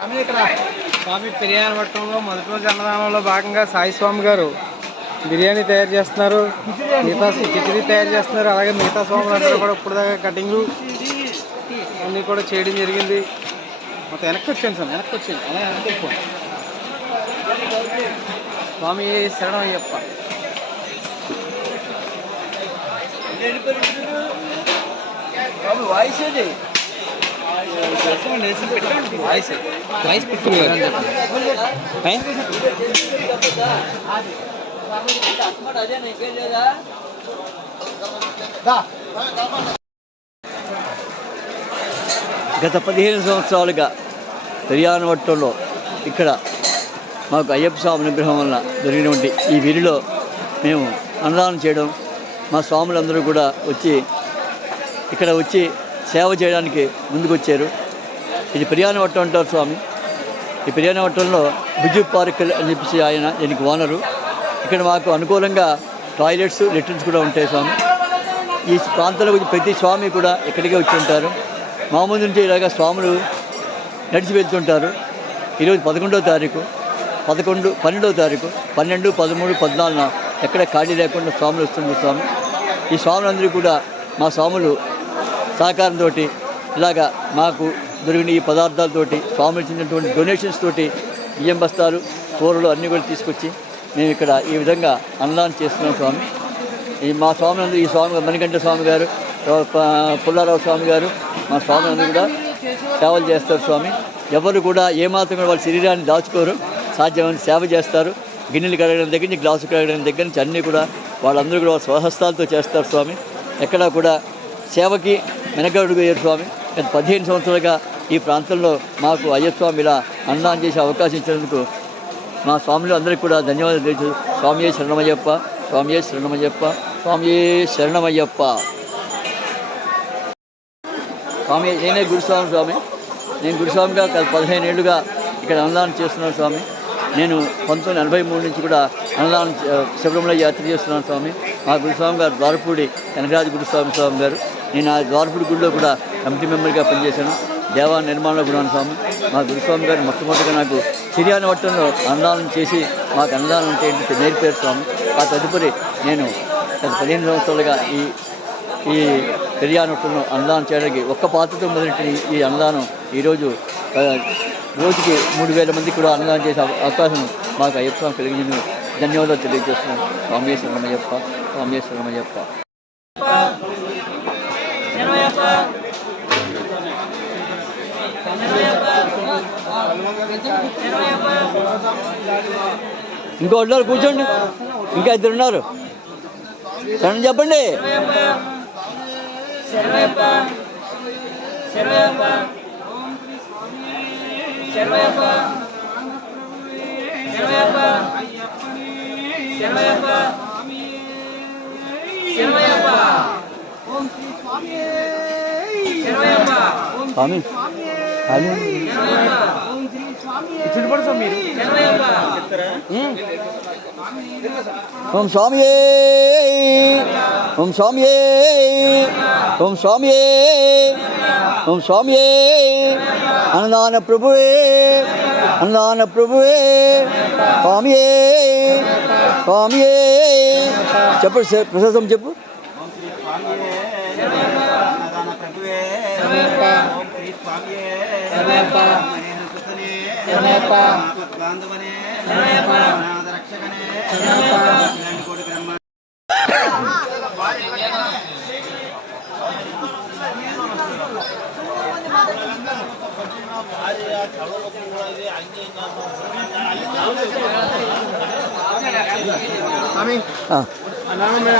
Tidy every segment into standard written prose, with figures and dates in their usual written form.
స్వామి పెరియాన పట్టణంలో మొదటి రోజు అన్నదానంలో భాగంగా సాయి స్వామి గారు బిర్యానీ తయారు చేస్తున్నారు, మిగతా కిచిడి తయారు చేస్తున్నారు. అలాగే మిగతా స్వాములందరూ కూడా ఇప్పుడు దాకా కటింగ్లు అన్నీ కూడా చేయడం జరిగింది. మొత్తం వెనక్కి వచ్చాను సార్, వెనక్కి వచ్చింది అలా వెనక్కి వెళ్ళిపోయింది. స్వామి శరణం అయ్యప్ప. వాయిస్ ఏది వాయిస్ వాయిస్ పెట్టి గత 15 సంవత్సరాలుగా పెరియానవట్టంలో ఇక్కడ మాకు అయ్యప్ప స్వామి అనుగ్రహం వలన జరిగినటువంటి ఈ వీరిలో మేము అన్నదానం చేయడం, మా స్వాములందరూ కూడా ఇక్కడ వచ్చి సేవ చేయడానికి ముందుకు వచ్చారు. ఇది పెరియానవట్టం అంటారు స్వామి. ఈ పెరియానవట్టంలో బిజు పార్క్ అని చెప్పేసి ఆయన దీనికి ఓనరు. ఇక్కడ మాకు అనుకూలంగా టాయిలెట్స్, లెట్రిన్స్ కూడా ఉంటాయి స్వామి. ఈ ప్రాంతంలో వచ్చి ప్రతి స్వామి కూడా ఇక్కడికే వచ్చి ఉంటారు. మామూలు నుంచి ఇలాగా స్వాములు నడిచి వెళ్తుంటారు. ఈరోజు 11వ తారీఖు, 11, 12వ తారీఖు, 12, 13, 14 ఎక్కడ ఖాళీ లేకుండా స్వాములు వస్తుంది స్వామి. ఈ స్వాములందరూ కూడా మా స్వాములు సహకారంతో ఇలాగా మాకు దొరికిన ఈ పదార్థాలతోటి, స్వాములు ఇచ్చినటువంటి డొనేషన్స్ తోటి బియ్యం బస్తాలు, కూరలు అన్నీ కూడా తీసుకొచ్చి మేము ఇక్కడ ఈ విధంగా అన్నదానం చేస్తున్నాం స్వామి. మా స్వాములందరూ, ఈ స్వామి మణికంఠ స్వామి గారు, పుల్లారావు స్వామి గారు, మా స్వాములందరూ కూడా సేవలు చేస్తారు స్వామి. ఎవరు కూడా ఏమాత్రం కూడా వాళ్ళ శరీరాన్ని దాచుకోరు, సాధ్యమైన సేవ చేస్తారు. గిన్నెలు కడగడం దగ్గర నుంచి, గ్లాసు కడగడం దగ్గర నుంచి అన్నీ కూడా వాళ్ళందరూ కూడా వాళ్ళ స్వహస్తాలతో చేస్తారు స్వామి. ఎక్కడా కూడా సేవకి వెనకడుగు వేయరు స్వామి. గత 15 సంవత్సరాలుగా ఈ ప్రాంతంలో మాకు అయ్యప్ప స్వామి ఇలా అన్నదానం చేసే అవకాశం ఇచ్చినందుకు మా స్వాములు అందరికీ కూడా ధన్యవాదాలు తెలుసు. స్వామియే శరణమయ్యప్ప, స్వామియే శరణమయ్యప్ప, స్వామియే శరణమయ్యప్ప. స్వామి నేనే గురుస్వామి స్వామి. నేను గురుస్వామిగా 15 ఏళ్ళుగా ఇక్కడ అన్నదానం చేస్తున్నాను స్వామి. నేను 1983 నుంచి కూడా అన్నదానం శబరిమల యాత్ర చేస్తున్నాను స్వామి. మా గురుస్వామి గారు ద్వారపూడి కనకరాజు గురుస్వామి స్వామి గారు. నేను ఆ ద్వారపూడి గుడిలో కూడా కమిటీ మెంబర్గా పనిచేశాను. దేవా నిర్మాణంలో కూడా స్వామి. మా గురుస్వామి గారు మొట్టమొదటిగా నాకు పెరియానవట్టంలో అన్నదానం చేసి మాకు అన్నదానం అంటే ఏంటంటే నేర్పారు స్వామి. ఆ తదుపరి నేను గత 15 సంవత్సరాలుగా ఈ పెరియానవట్టంలో అన్నదానం చేయడానికి ఒక్క పాత్రతో మొదలెట్టిన ఈ అన్నదానం ఈరోజు రోజుకి 3000 మందికి కూడా అన్నదానం చేసే అవకాశం మాకు అయ్యప్ప స్వామి కలిగింది. ధన్యవాదాలు తెలియజేస్తున్నాను. స్వామి శరణమయ్యప్ప, స్వామి శరణమయ్యప్ప. ఇంకో ఉన్నారు కూర్చోండి, ఇంకా 2 ఉన్నారు. శరణం చెప్పండి. స్వామి ఓం స్వామియే, ఓం స్వామియే, ఓం స్వామియే, ఓం స్వామియే. అన్నదాన ప్రభువే, అన్నదాన ప్రభువే, స్వామియే, స్వామియే. చెప్పు ప్రసాదం చెప్పు.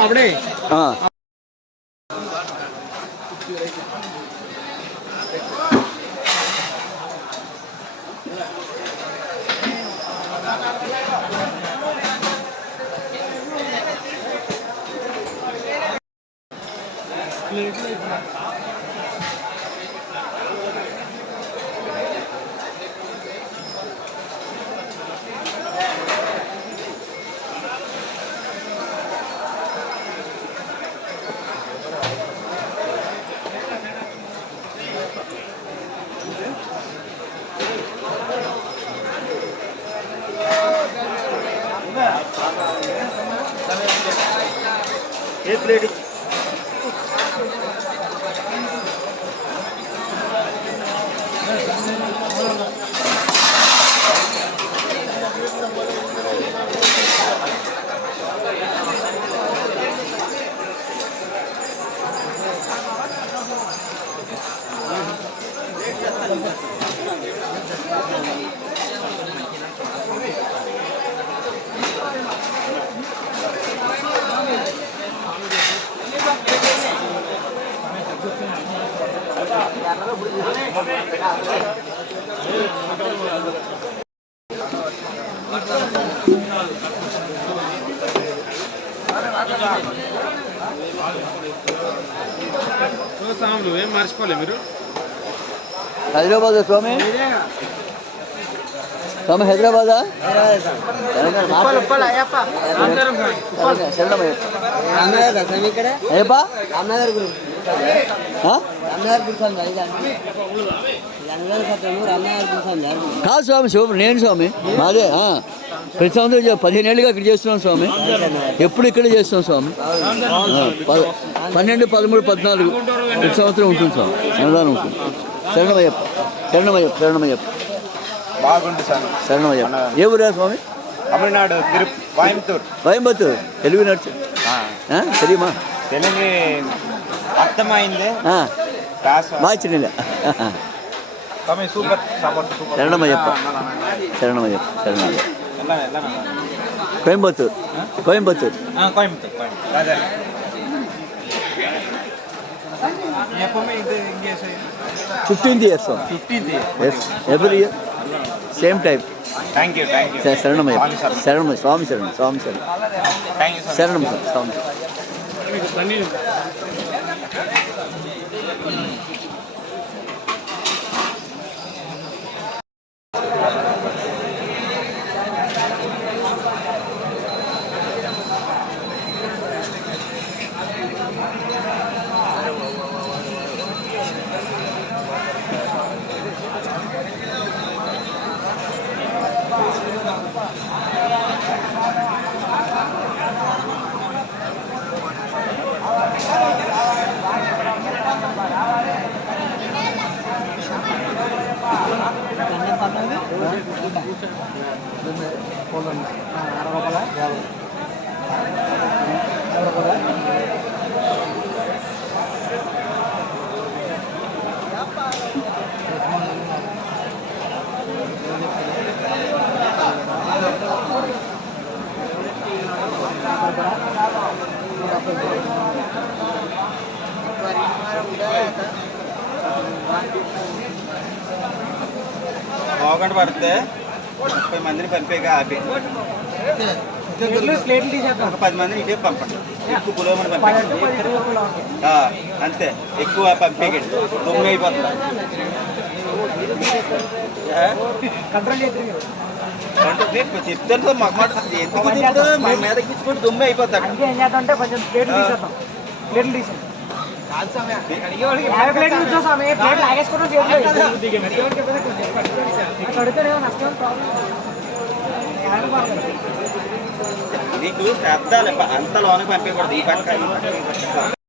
అప్పుడే ఏ ప్లేట్ ఇచ్చి ఏం మర్చిపోలే మీరు హైదరాబాద్ స్వామి స్వామి హైదరాబాదా అయ్యప్ప కాదు స్వామి శివ నేను స్వామి మాదే ప్రతి సంవత్సరం 15 ఏళ్ళుగా ఇక్కడ చేస్తున్నాం స్వామి ఎప్పుడు ఇక్కడ చేస్తున్నాం స్వామి 12, 13, 14 ప్రతి సంవత్సరం ఉంటుంది స్వామి అన్నదానం ఉంటుంది శరణమయ్యప్ప శరణమయ్యప్ప శరణమయ్యప్ప బాగుంది సార్. శరణమయ్యప్ప ఏ ఊరా స్వామి తమిళనాడు కోయంబత్తూర్. కోయంబత్తూర్ తెలుగు నడిచి తెలియమా తెలుగు అర్థమైంది మార్చినిಲ್ಲ సూపర్ సపోర్ట్ సూపర్ శరణమయ్యప్ప శరణమయ్యప్ప శరణమయ్యప్ప కోయంబత్తూర్ కోయంబత్తూర్ కోయంబత్తూర్ రాజారి எப்பவுமே இது இங்கே 15th years 15th year. yes every year same time thank you శరణమయ్యప్ప శరణమయ్య స్వామి శరణం స్వామి శరణం థ్యాంక్ యూ శరణం స్వామి పోగంట పడితే 30 మందిని పంపేక ఆపి ఒక 10 మందిని ఇటే పంపండి ఎక్కువ పులోమని పంపండి అంతే ఎక్కువ పంపేకండి దొంగ అయిపోతుంది చెప్తాను మాకు మాట ఎందుకు మా మీద ఎక్కించుకుంటే దొమ్మే అయిపోతాడు నీకు పెద్ద అంత లోనికి పంపించకూడదు ఈ పక్క